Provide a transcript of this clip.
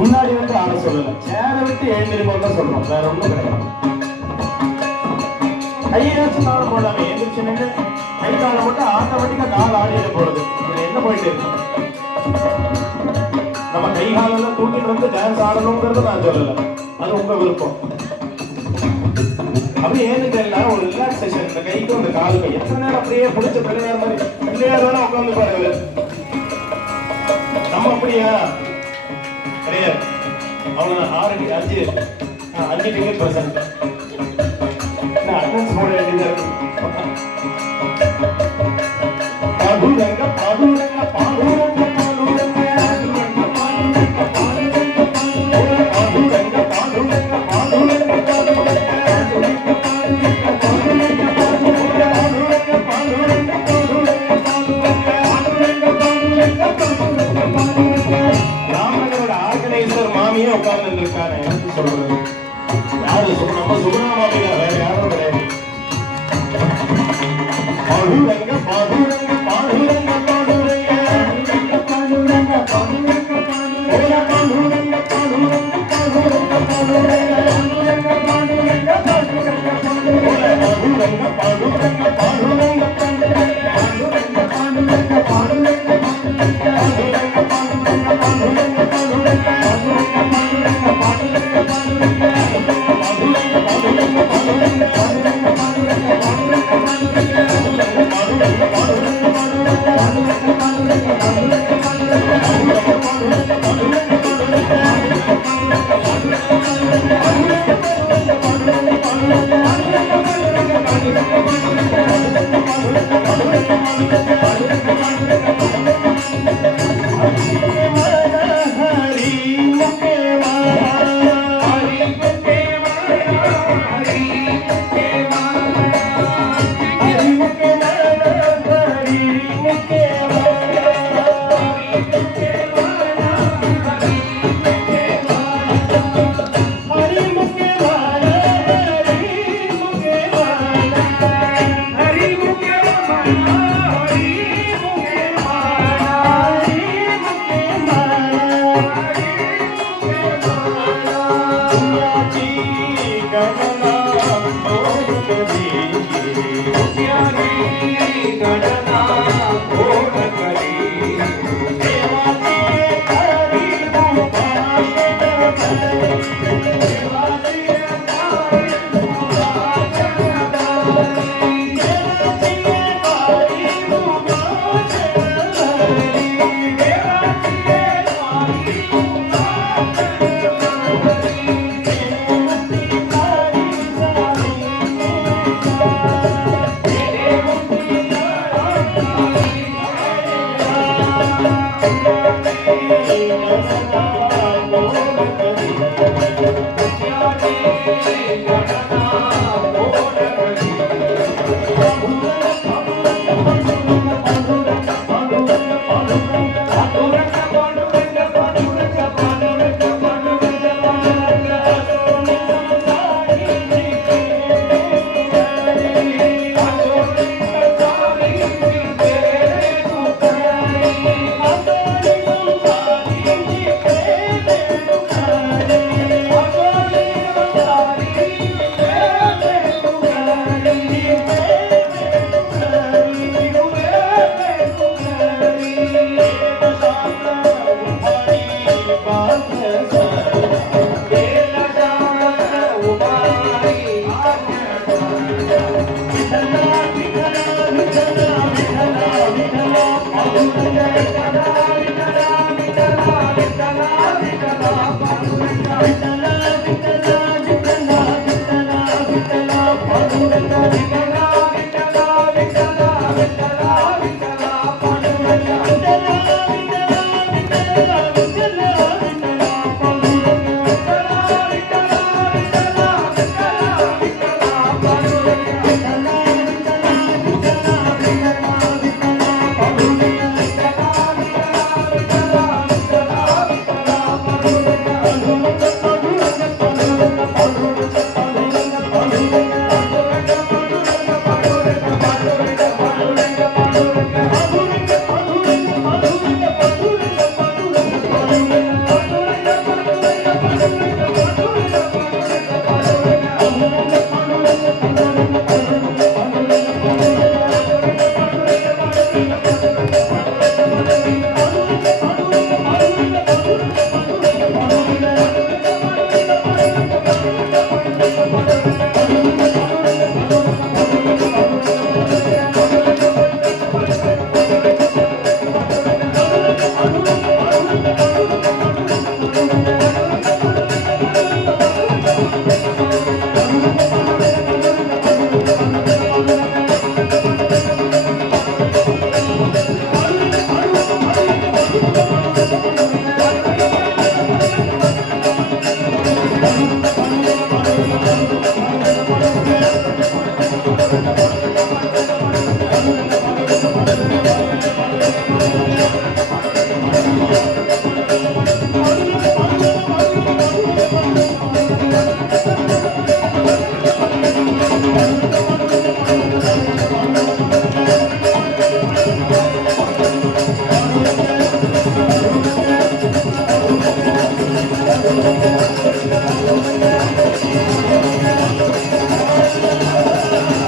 முன்னாடி வந்து ஆட சொல்லல, சேரை விட்டு எழுந்திருக்கோம் சொல்றோம், வேற ஒண்ணும் கிடையாது. கையாச்சும் காலம் போடாம எழுந்திரிச்சு நின்று கை காலம் போட்டு ஆட்டோமேட்டிக்கா கால் ஆடிட்டு போறது. இதுல என்ன போயிட்டு இருக்கு? நம்ம கை காலெல்லாம் தூக்கிட்டு வந்து டான்ஸ் ஆடணுங்கிறது நான் சொல்லல, அது உங்க விருப்பம். அப்படி ஏன்னு தெரியல, ஒரு ரிலாக்ஸேஷன். இந்த கைக்கும் இந்த காலுக்கும் எத்தனை நேரம் அப்படியே பிடிச்ச பிள்ளையார் மாதிரி பிள்ளையார் உட்காந்து பாருங்க. நம்ம அப்படியா கிடையாது. அவங்க 5 டிக்கெட் பர்சன்ட் அட்டன்ஸ் போட வேண்டியது. பாடுரங்க பாடுரங்க பாடுரங்க பாடுரங்க ராமனோட ஆர்கனைசர் மாமியே உட்கார்ந்து இருக்காரு. எனக்கு சொல்றது யாரு? நம்ம சுகுணா மாமியா, வேற யாரும் கிடையாது. பாடுரங்க பாடுரங்க பாடுரங்க பாடுரங்க பாடுரங்க பாடுரங்க பாடுரங்க பாடுரங்க